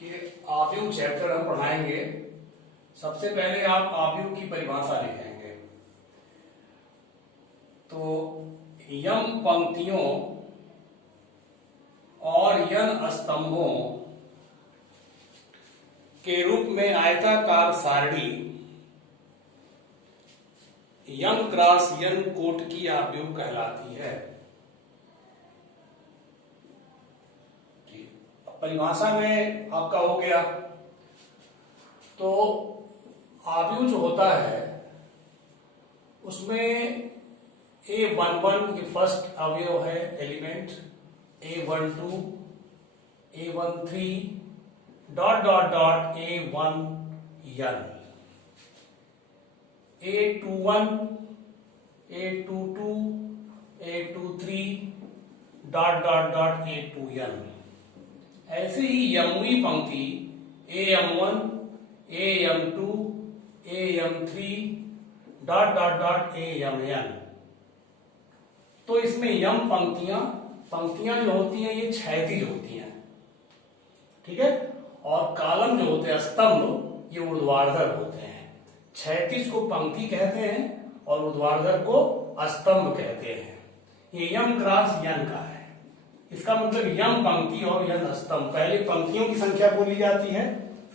कि आव्यूह चैप्टर हम पढ़ाएंगे। सबसे पहले आप आव्यूह की परिभाषा लिखेंगे। तो यम पंक्तियों और यन स्तंभों के रूप में आयताकार सारणी यन क्रॉस यन कोट की आव्यूह कहलाती है। परिभाषा में आपका हो गया। तो आव्यूह जो होता है उसमें A11 की फर्स्ट अवयव है element, A12, A13 dot dot dot A1n, A21, A22, A23 dot dot dot A2n। ऐसे ही यमुनी पंक्ति AM1, AM2, AM3 dot dot dot AMN। तो इसमें यम पंक्तियां जो होती हैं ये क्षैतिज होती हैं, ठीक है, और कॉलम जो होते हैं स्तंभ ये ऊर्ध्वाधर होते हैं। क्षैतिज को पंक्ति कहते हैं और ऊर्ध्वाधर को स्तंभ कहते हैं। ये यम क्रॉस यन का है। इसका मतलब यम पंक्ति और यन स्तंभ। पहले पंक्तियों की संख्या बोली जाती है,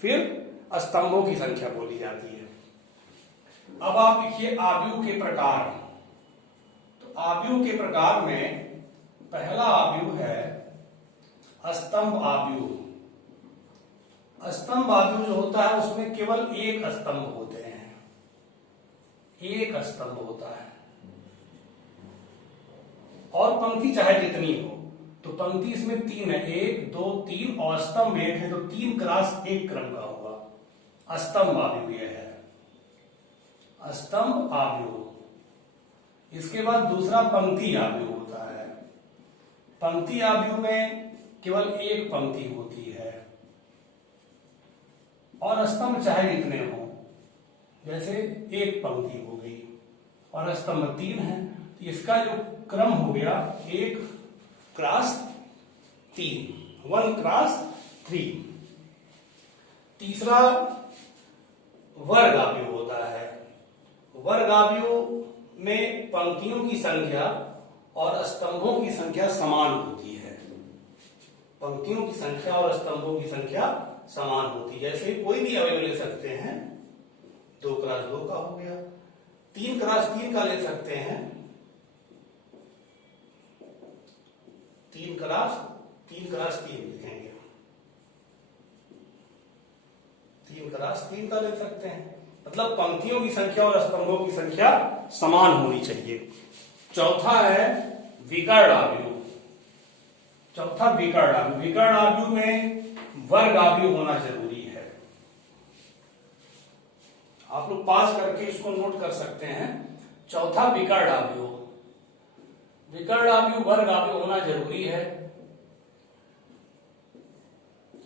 फिर स्तंभों की संख्या बोली जाती है। अब आप लिखिए आव्यूह के प्रकार। तो आव्यूह के प्रकार में पहला आव्यूह है स्तंभ आव्यूह। स्तंभ आव्यूह जो होता है उसमें केवल एक स्तंभ होते हैं, एक स्तंभ होता है और पंक्ति चाहे जितनी हो। तो पंक्ति इसमें तीन है, 1, 2, 3 और स्तंभ एक है, तो 3 क्रॉस 1 क्रम का होगा। स्तंभ आव्यूह यह है, स्तंभ आव्यूह। इसके बाद दूसरा पंक्ति आव्यूह होता है। पंक्ति आव्यूह में केवल एक पंक्ति होती है और स्तंभ चाहे जितने हो। जैसे एक पंक्ति हो गई और स्तंभ 3 है, तो इसका जो क्रम हो गया 1 क्रॉस 3, 1 क्रॉस 3। तीसरा वर्ग आव्यूह होता है। वर्ग आव्यूह में पंक्तियों की संख्या और स्तंभों की संख्या समान होती है। पंक्तियों की संख्या और स्तंभों की संख्या समान होती है। जैसे कोई भी अवयव ले सकते हैं, 2 क्रॉस 2 का हो गया, 3 क्रॉस 3 का ले सकते हैं, 3 क्रॉस 3 लिखेंगे, 3 क्रॉस 3 का ले सकते हैं। मतलब पंक्तियों की संख्या और स्तंभों की संख्या समान होनी चाहिए। चौथा है विकर्ण आव्यूह। चौथा विकर्ण आव्यूह। विकर्ण आव्यूह में वर्ग आव्यूह होना जरूरी है। आप लोग पास करके इसको नोट कर सकते हैं। चौथा विकर्ण आव्यूह। विकर्ण आव्यूह वर्ग आव्यूह होना जरूरी है।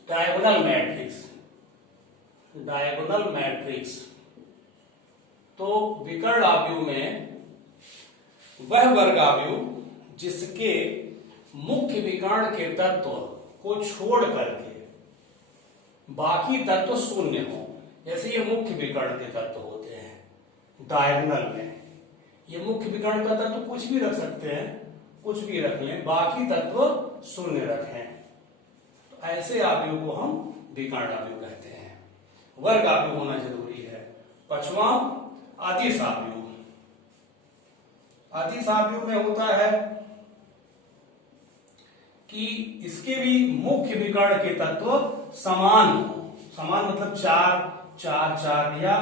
Diagonal matrix, diagonal matrix. तो विकर्ण आव्यूह में वह वर्ग आव्यूह जिसके मुख्य विकर्ण के तत्व को छोड़ करके बाकी तत्व शून्य हो। जैसे ये मुख्य विकर्ण के तत्व होते हैं डायगोनल में। ये मुख्य विकर्ण का तत्व कुछ भी रख सकते हैं, कुछ भी रख लें, बाकी तत्व शून्य रखें, तो ऐसे आव्यूह को हम विकर्ण आव्यूह कहते हैं। वर्ग आव्यूह होना जरूरी है। पांचवा अदिश आव्यूह। अदिश आव्यूह में होता है कि इसके भी मुख्य विकर्ण के तत्व समान हो। समान मतलब 4, 4, 4 या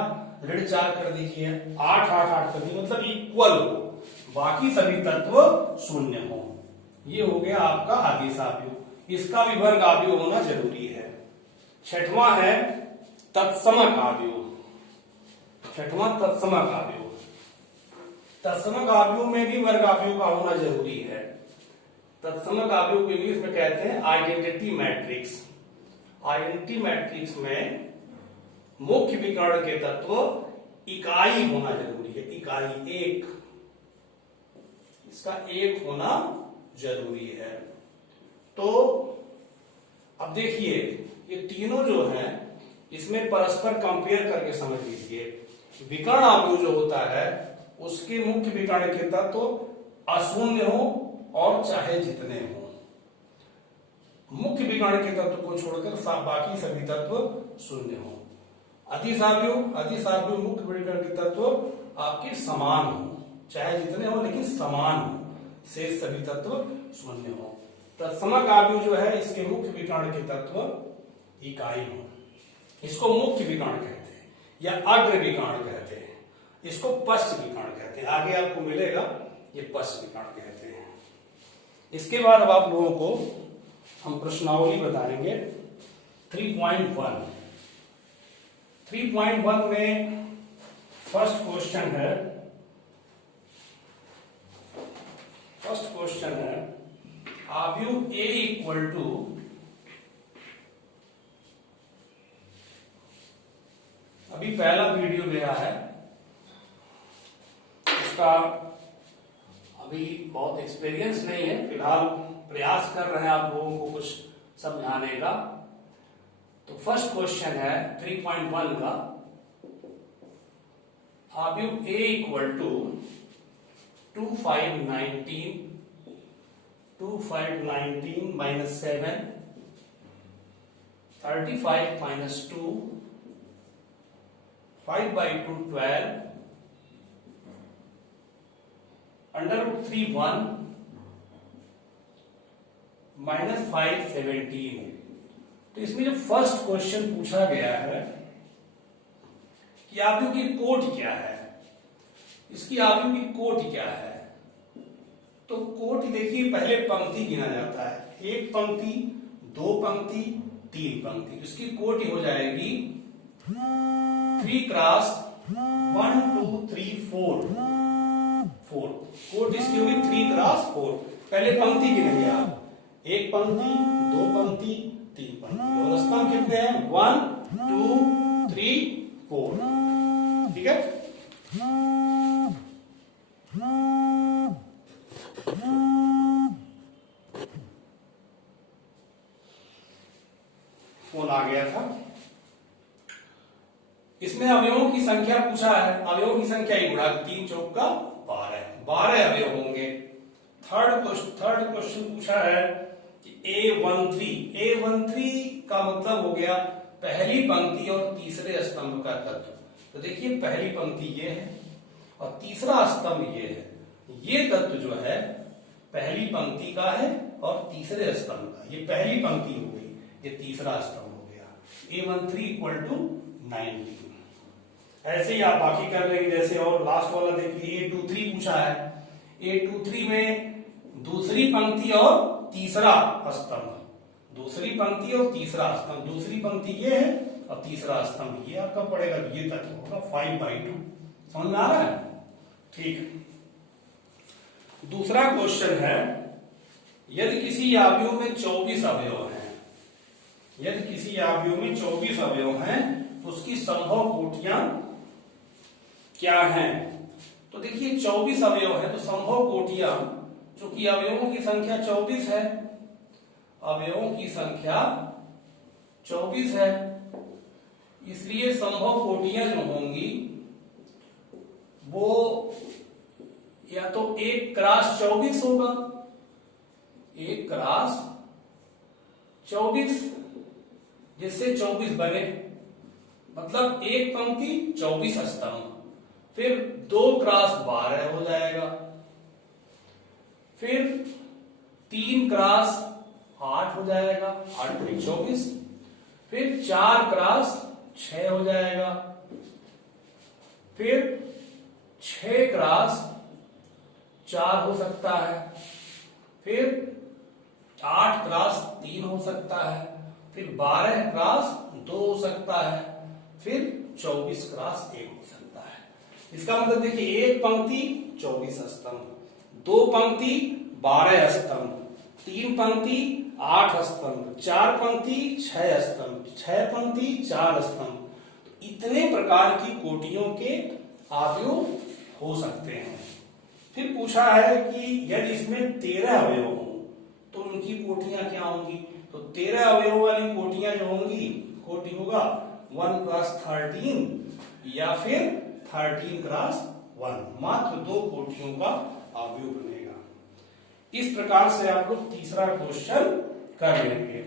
ऋण 4 कर दीजिए, 8, 8, 8 कर दीजिए, मतलब इक्वल हो, बाकी सभी तत्व शून्य हो। ये हो गया आपका अदिश आव्यूह। इसका भी वर्ग आव्यूह होना जरूरी है। छठवां है तत्समक आव्यूह। छठवां तत्समक आव्यूह। तत्समक आव्यूह में भी वर्ग आव्यूह का होना जरूरी है। तत्समक आव्यूह को इंग्लिश में कहते हैं आइडेंटिटी मैट्रिक्स। आइडेंटिटी मैट्रिक्स में मुख्य विकर्ण के तत्व इकाई होना जरूरी है। इकाई 1, इसका 1 होना जरूरी है। तो अब देखिए ये तीनों जो हैं इसमें परस्पर कंपेयर करके समझ लीजिए। विकर्ण अवयव जो होता है उसके मुख्य विकर्ण के तत्व अशून्य हो और चाहे जितने हो। मुख्य विकर्ण के तत्व को छोड़कर बाकी सभी तत्व शून्य हो। अतिशाव्यु मुख्य विकर्ण के तत्व आपके समान हो, चाहे जितने हो लेकिन समान हो, शेष सभी तत्व शून्य हो। तत्समक आव्यूह जो है इसके मुख्य विकर्ण के तत्व इकाई हो। इसको मुख्य विकर्ण कहते हैं या अग्र विकर्ण कहते हैं, इसको पश्च विकर्ण कहते हैं। आगे आपको मिलेगा ये पश्च विकर्ण कहते हैं। इसके बाद अब आप लोगों को हम प्रश्नावली बताएंगे 3.1। 3.1 में फर्स्ट क्वेश्चन है आव्यूह A इक्वल टू अभी पहला वीडियो मेरा है, इसका अभी बहुत एक्सपीरियंस नहीं है, फिलहाल प्रयास कर रहे हैं आप लोगों को कुछ समझाने का। तो फर्स्ट क्वेश्चन है 3.1 का, आव्यूह A equal to 2519 minus 7, 35 minus 2, 5/2 12, √3 1 minus 5 17। तो इसमें जो फर्स्ट क्वेश्चन पूछा गया है कि आव्यूह की कोटि क्या है, इसकी आव्यूह की कोटि क्या है। तो कोटि देखिए पहले पंक्ति गिना जाता है, एक पंक्ति, दो पंक्ति, तीन पंक्ति, इसकी कोटि हो जाएगी 3 क्रॉस 1 2 3 4 कोटि इसकी होगी 3 क्रॉस 4। पहले पंक्ति गिनेंगे आप, एक पंक्ति, दो पंक्ति, तीन पंक्ति, और स्तंभ कितने हैं 1 2 3 4। ठीक है, फोन आ गया था। इसमें अवयवों की संख्या पूछा है, अवयवों की संख्या ही गुणा 3 चौका 12 अवयव होंगे। थर्ड क्वेश्चन पूछा है कि A13 का मतलब हो गया पहली पंक्ति और तीसरे स्तंभ का तत्व। तो देखिए पहली पंक्ति ये है और तीसरा स्तंभ ये है, ये तत्व जो है पहली पंक्ति का है और तीसरे स्तंभ का। ये पहली पंक्ति हो गई, ये तीसरा स्तंभ हो गया। A13 equal to 19। ऐसे ही आप बाकी कर लेंगे, जैसे और लास्ट वाला देखिए A23 पूछा है। A23 में दूसरी पंक्ति और तीसरा स्तंभ, दूसरी पंक्ति और तीसरा स्तंभ, दूसरी पंक्ति ये है और तीसरा स्तंभ ये आपका पड़ेगा, ये तत्व होगा 5/2। समझ में आ रहा है? ठीक। दूसरा क्वेश्चन है यदि किसी आव्यूह में 24 अवयव हैं, यदि किसी आव्यूह में 24 अवयव हैं तो उसकी संभव कोटियां क्या हैं। तो देखिए 24 अवयव है तो संभव कोटियां, चूंकि अवयवों की संख्या 24 है, अवयवों की संख्या 24 है, इसलिए संभव कोटियां जो होंगी वो या तो 1 क्रॉस 24 होगा, 1 क्रॉस 24, जिससे 24 बने, मतलब एक पंक्ति 24 स्तंभ, फिर 2 क्रॉस 12 हो जाएगा, फिर 3 क्रॉस 8 हो जाएगा, 8 × 24, फिर 4 क्रॉस 6 हो जाएगा, फिर 6 क्रॉस 4 हो सकता है, फिर 8 क्रॉस 3 हो सकता है, फिर 12 क्रॉस 2 हो सकता है, फिर 24 क्रॉस 1 हो सकता है। इसका मतलब देखिए एक पंक्ति 24 स्तंभ, दो पंक्ति 12 स्तंभ, तीन पंक्ति 8 स्तंभ, 4 पंक्ति 6 स्तंभ, 6 पंक्ति 4 स्तंभ। इतने प्रकार की कोटियों के आव्यूह हो सकते हैं। फिर पूछा है कि यदि इसमें 13 अवयव हों तो उनकी कोटियां क्या होंगी। तो 13 अवयवों वाली कोटियां जो होंगी, कोटि होगा 1 क्रॉस 13 या फिर 13 क्रॉस 1, मात्र 2 कोटियों का अवयव बनेगा। इस प्रकार से आप लोग तीसरा क्वेश्चन कर लेंगे।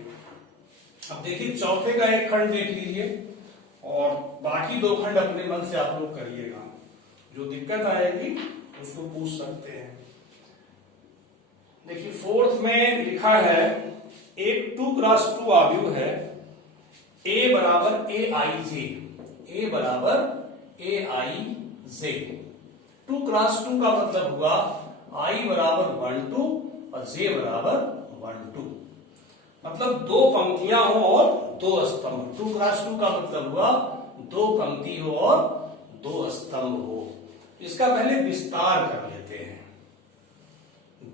अब देखिए चौथे का एक खंड देख लीजिए और बाकी 2 खंड अपने मन से आप लोग करिएगा, जो दिक्कत आएगी उसको पूछ सकते हैं। देखिए फोर्थ में लिखा है एक 2 क्रॉस 2 अवयव है a बराबर ए आई जे, a बराबर ए आई जे। 2 क्रॉस 2 का मतलब हुआ i बराबर 1 2 और j बराबर 1 2, मतलब 2 पंक्तियां हो और 2 स्तंभ। 2 क्रॉस 2 का मतलब हुआ 2 पंक्ति हो और 2 स्तंभ हो। इसका पहले विस्तार कर लेते हैं।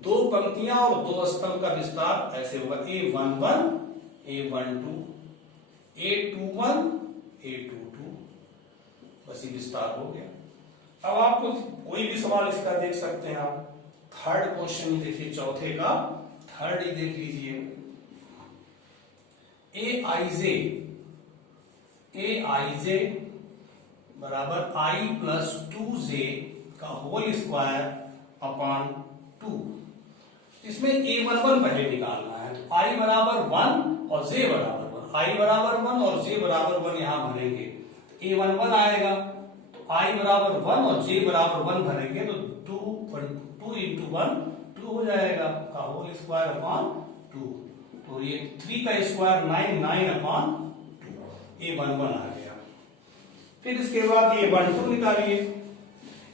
2 पंक्तियां और 2 स्तंभ का विस्तार ऐसे होगा a11 a12 a21 a22, बस ये विस्तार हो गया। अब आपको कोई भी सवाल इसका देख सकते हैं आप। थर्ड क्वेश्चन देखिए, चौथे का थर्ड ही देख लीजिए। ए आई जे बराबर आई प्लस 2j का होल स्क्वायर अपॉन 2। इसमें a11 पहले निकालना है, तो i बराबर 1 और j बराबर 1, i बराबर 1 और j बराबर 1 यहां भरेंगे तो a11 आएगा, तो i बराबर 1 और j बराबर 1 भरेंगे तो 2 इंटू 1 2 हो जाएगा का होल स्क्वायर अपॉन 2। तो ये 3 का स्क्वायर 9 9 अपॉन 2, a11 आ गया। फिर इसके बाद a12 निकालिए।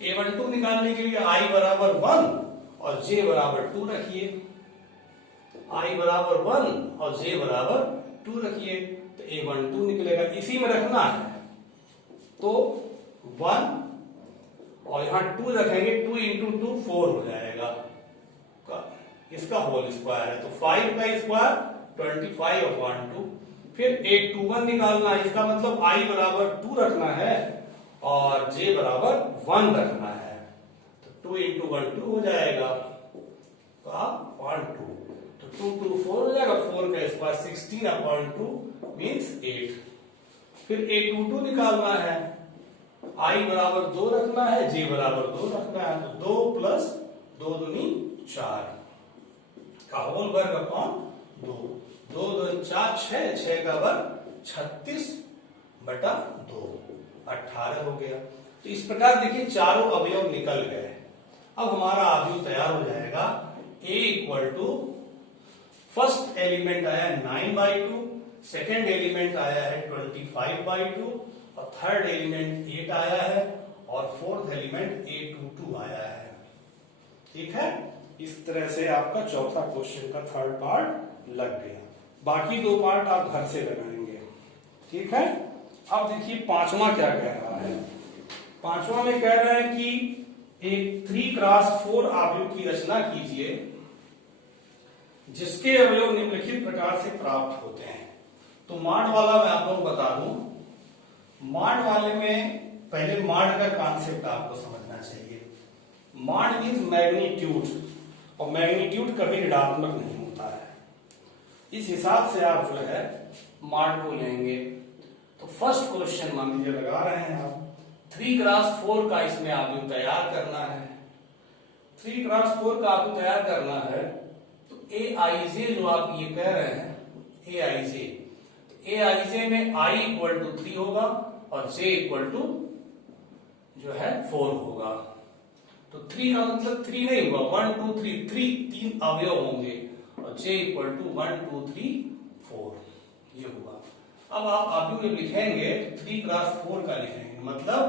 a12 निकालने के लिए i बराबर 1 और j बराबर 2 रखिए, i बराबर 1 और j बराबर 2 रखिए तो a12 निकलेगा। इसी में रखना है तो 1 और यहां 2 रखेंगे, 2 इंटू 2 4 हो जाएगा, इसका होल स्क्वायर है तो 5 का स्क्वायर 25 अपॉन 2। फिर a21 निकालना है, इसका मतलब i बराबर 2 रखना है और j बराबर 1 रखना है, तो 2 इंटू 1 2 हो जाएगा का 2, तो 2 2 4 हो जाएगा, 4 का स्क्वायर 16 अपॉन 2 मीन्स 8। फिर a22 निकालना है, i बराबर 2 रखना है, j बराबर 2 रखना है, तो 2 प्लस 2 दूनी 4 का होल वर्ग अपॉन 2, 2 2 4 6, 6 का वर्ग 36 बटा 2 18 हो गया। तो इस प्रकार देखिए चारों अवयव निकल गए। अब हमारा अवयव तैयार हो जाएगा। a equal to first element आया 9/2, सेकेंड एलिमेंट आया है 25/2 और थर्ड एलिमेंट 8 आया है और फोर्थ एलिमेंट a22 आया है। ठीक है, इस तरह से आपका चौथा क्वेश्चन का थर्ड पार्ट लग गया। बाकी 2 पार्ट आप घर से लगाएंगे। ठीक है, अब देखिए पांचवा क्या कह रहा है। पांचवा में कह रहे हैं कि एक 3 क्रॉस 4 अवयव की रचना कीजिए जिसके अवयव निम्नलिखित प्रकार से प्राप्त होते हैं। तो माड वाला मैं आप लोगों को बता दूं, माड वाले में पहले माड का कॉन्सेप्ट आपको समझना चाहिए। माड मीन्स मैग्नीट्यूड, और मैग्नीट्यूड कभी ऋणात्मक नहीं होता है। इस हिसाब से आप जो है माड को लेंगे। तो फर्स्ट क्वेश्चन मान लीजिए लगा रहे हैं आप, 3 क्रॉस 4 का इसमें अवयव तैयार करना है। 3 क्रॉस 4 का अवयव तैयार करना है तो ए आई जे जो आप ये कह रहे हैं ए आई जे, तो ए आई जे में i इक्वल टू 3 होगा और j इक्वल टू जो है 4 होगा। तो 3 का मतलब 3 नहीं होगा, 1 2 3 3 अवयव होंगे और j इक्वल टू 1 2 3 4 ये होगा। अब आप अवयव लिखेंगे तो 3 क्रॉस 4 का लिखेंगे, मतलब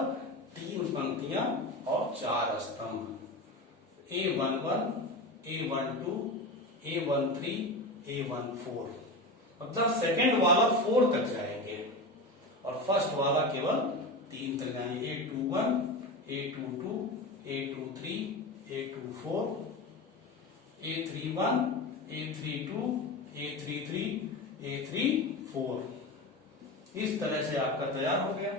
3 पंक्तियां और 4 स्तंभ, a11 a12 a13 a14, मतलब सेकंड वाला 4 तक जाएंगे और फर्स्ट वाला केवल 3 तक जाएंगे, a21 a22 a23 a24 a31 a32 a33 a34। इस तरह से आपका तैयार हो गया।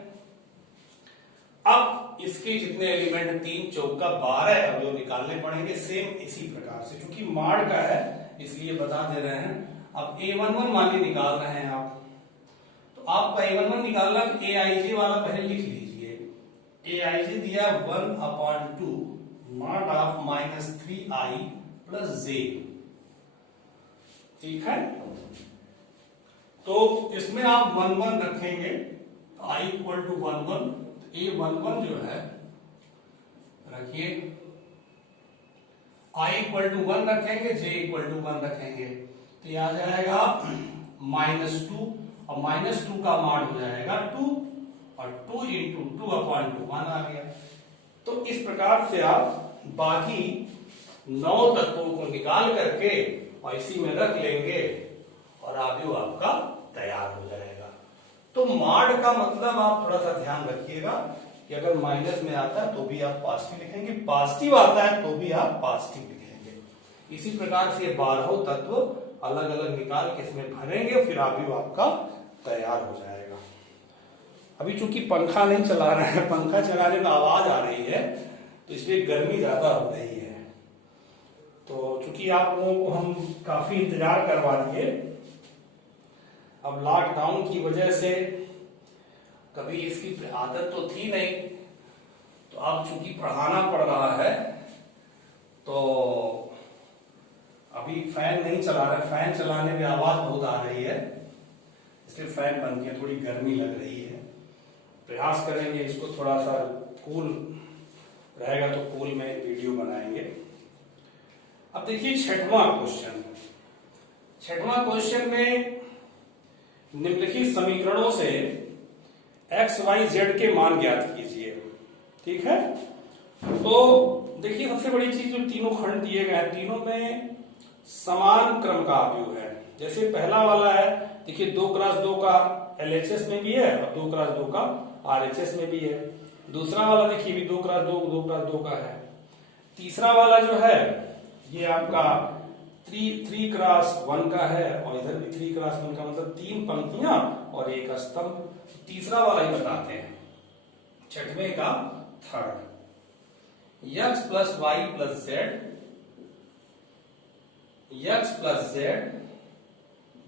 अब इसके जितने एलिमेंट 3 चौका 12 अवयव निकालने पड़ेंगे सेम इसी प्रकार से। क्योंकि माड का है इसलिए बता दे रहे हैं, अब a11 मान ली निकाल रहे हैं आप, तो आपको a11 निकालना तो aij वाला पहले लिख लीजिए। aij दिया 1/2 mod of -3i plus j, ठीक है। तो इसमें आप 1 1 रखेंगे तो i इक्वल टू 1 1, a11 जो है रखिए, i इक्वल टू 1 रखेंगे, j इक्वल टू 1 रखेंगे, तो ये आ जाएगा -2 और -2 का मान हो जाएगा 2 और 2 इंटू 2/2 1 आ गया। तो इस प्रकार से आप बाकी 9 तत्वों को निकाल करके और इसी में रख लेंगे और आव्यूह आपका तैयार हो जाएगा। तो मॉड का मतलब आप थोड़ा सा ध्यान रखिएगा कि अगर माइनस में आता है तो भी आप पॉजिटिव लिखेंगे, पॉजिटिव आता है तो भी आप पॉजिटिव लिखेंगे। इसी प्रकार से 12 तत्व अलग अलग निकाल के इसमें भरेंगे, फिर आव्यूह आपका तैयार हो जाएगा। अभी चूंकि पंखा नहीं चला रहे हैं, पंखा चलाने में आवाज आ रही है तो इसलिए गर्मी ज्यादा हो रही है। तो चूंकि आप लोगों को हम काफी इंतजार करवा दिए, अब लॉकडाउन की वजह से कभी इसकी आदत तो थी नहीं, तो अब चूंकि पढ़ाना पड़ रहा है तो अभी फैन नहीं चला रहे, फैन चलाने में आवाज बहुत आ रही है, इसलिए फैन बंद किया, थोड़ी गर्मी लग रही है। प्रयास करेंगे इसको थोड़ा सा कूल रहेगा तो कूल में वीडियो बनाएंगे। अब देखिए छठवां क्वेश्चन, छठवां क्वेश्चन में निम्नलिखित समीकरणों से x, y, z के मान ज्ञात कीजिए, ठीक है। तो देखिए सबसे बड़ी चीज जो तीनों खंड दिए गए हैं, तीनों में समान क्रम का आव्यूह है। जैसे पहला वाला है, देखिए 2x2 का LHS में भी है और 2x2 का RHS में भी है। दूसरा वाला देखिए भी 2x2 का है। तीसरा वाला जो है ये आपका 3x1 का है और इधर भी 3x1 का, मतलब 3 पंक्तियां और 1 स्तंभ। तीसरा वाला ही बताते हैं, छठवें का third, x plus y plus z, x plus z,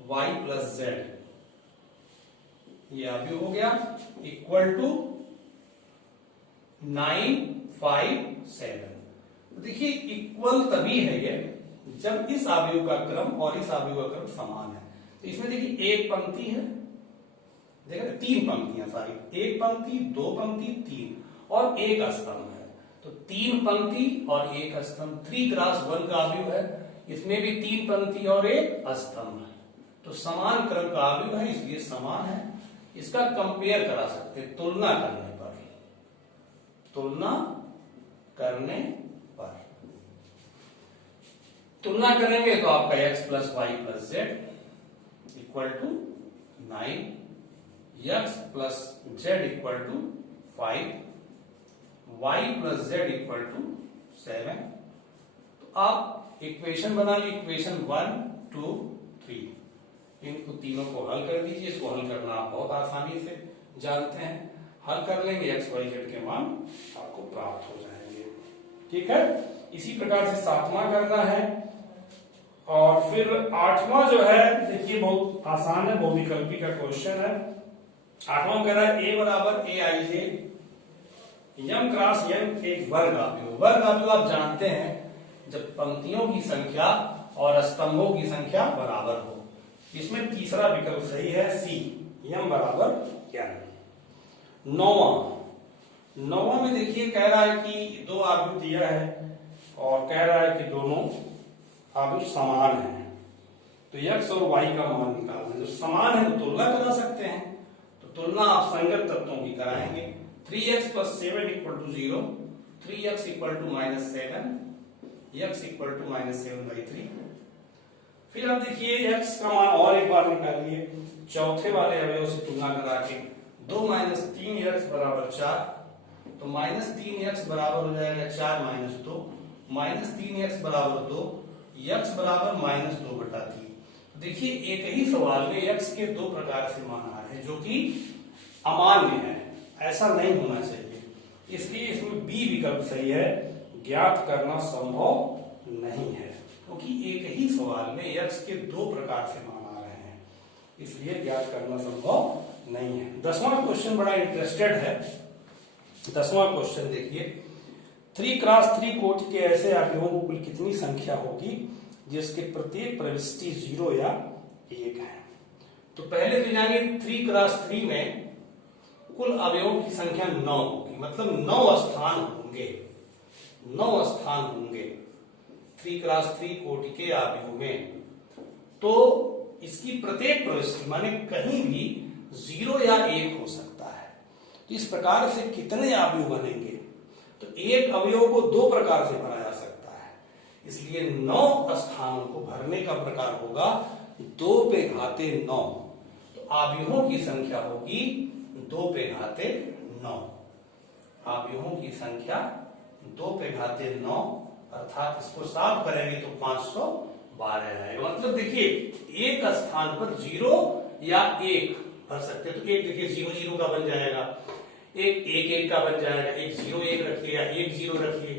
y plus z, ये आव्यूह हो गया, इक्वल टू 9 5 7। देखिए इक्वल तभी है ये जब इस आव्यूह का क्रम और इस आव्यूह का क्रम समान है। तो इसमें देखिए एक पंक्ति है, देखिए 3 पंक्तियां सारी, एक पंक्ति, 2 पंक्ति, 3 और एक स्तंभ है। तो 3 पंक्ति और एक स्तंभ, 3x1 का आव्यूह है, इसमें भी 3 पंक्ति और एक स्तंभ है। तो समान क्रम का आव्यूह है इसलिए समान है। इसका कंपेयर करा सकते हैं तुलना करने पर, तुलना करने पर तुलना करेंगे तो आपका x plus y plus z equal to 9, x plus z equal to 5, y plus z equal to 7। तो आप इक्वेशन बना ली, इक्वेशन 1 2 3, इनको तीनों को हल कर दीजिए। इसको हल करना आप बहुत आसानी से जानते हैं, हल कर लेंगे x y z के मान आपको प्राप्त हो जाएंगे, ठीक है। इसी प्रकार से 7वां करना है और फिर 8वां जो है देखिए बहुत आसान है, बहुविकल्पी का क्वेश्चन है। 8वां कह रहा है a बराबर aij m क्रॉस n एक वर्ग आव्यूह। वर्ग आव्यूह आप जानते हैं जब पंक्तियों की संख्या और स्तंभों की संख्या बराबर हो। इसमें तीसरा विकल्प सही है, सी, m बराबर n। 9वां में देखिए कह रहा है कि 2 आव्यूह दिया है और कह रहा है कि दोनों आव्यूह समान है, तो x और y का मान निकालना है। जो समान है तो तुलना करा सकते हैं, तो तुलना आप संगत तत्वों की कराएंगे। 3x plus 7 equal to 0, 3x equal to -7, x equal to -7/3। फिर अब देखिए x का मान और एक बार निकालिए, चौथे वाले अवयव से तुलना करा के 2 - 3x बराबर 4, तो -3x बराबर हो जाएगा 4 - 2, -3x बराबर 2, x बराबर -2/3। देखिए एक ही सवाल में x के 2 प्रकार से मान आ रहे हैं जो कि अमान्य है, ऐसा नहीं होना चाहिए, इसलिए इसमें बी विकल्प सही है, ज्ञात करना संभव नहीं है, क्योंकि एक ही सवाल में x के 2 प्रकार से मान इसलिए ज्ञात करना संभव नहीं है। 10वां क्वेश्चन बड़ा इंटरेस्टेड है। 10वां क्वेश्चन देखिए, 3x3 कोटि के ऐसे अवयवों की कुल कितनी संख्या होगी जिसके प्रत्येक प्रविष्टि 0 या 1 है। तो पहले तो जानिए 3x3 में कुल अवयवों की संख्या 9 होगी, मतलब 9 स्थान होंगे, 9 स्थान होंगे 3x3 कोटि के अवयव में। तो इसकी प्रत्येक प्रविष्टि माने कहीं भी 0 या 1 हो सकता है। तो इस प्रकार से कितने अवयव बनेंगे? तो एक अवयव को 2 प्रकार से भरा जा सकता है, इसलिए 9 स्थानों को भरने का प्रकार होगा 2 पे घाते 9। तो अवयवों की संख्या होगी 2 पे घाते 9। अवयवों की संख्या 2 पे घाते 9, अर्थात इसको साफ करेंगे तो 512 आएगा। मतलब देखिए एक स्थान पर 0 या 1 भर सकते हैं। तो एक देखिए 0 0 का बन जाएगा, एक 1 1 का बन जाएगा, एक 0 1 रखिए या 1 0 रखिए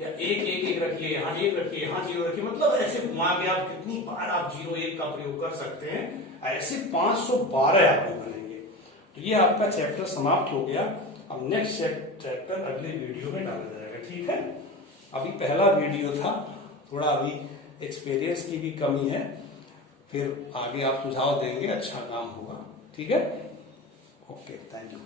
या 1 1 1 रखिए, यहाँ 1 रखिए, यहाँ 0 रखिए। मतलब ऐसे घुमा के आप कितनी बार आप 0 1 का प्रयोग कर सकते हैं, ऐसे 512 आपको बनेंगे। तो ये आपका चैप्टर समाप्त हो गया। अब नेक्स्ट चैप्टर अगले वीडियो में डाला जाएगा, ठीक है। अभी पहला वीडियो था, थोड़ा अभी एक्सपीरियंस की भी कमी है, फिर आगे आप सुझाव देंगे, अच्छा काम होगा, ठीक है। Okay, thank you.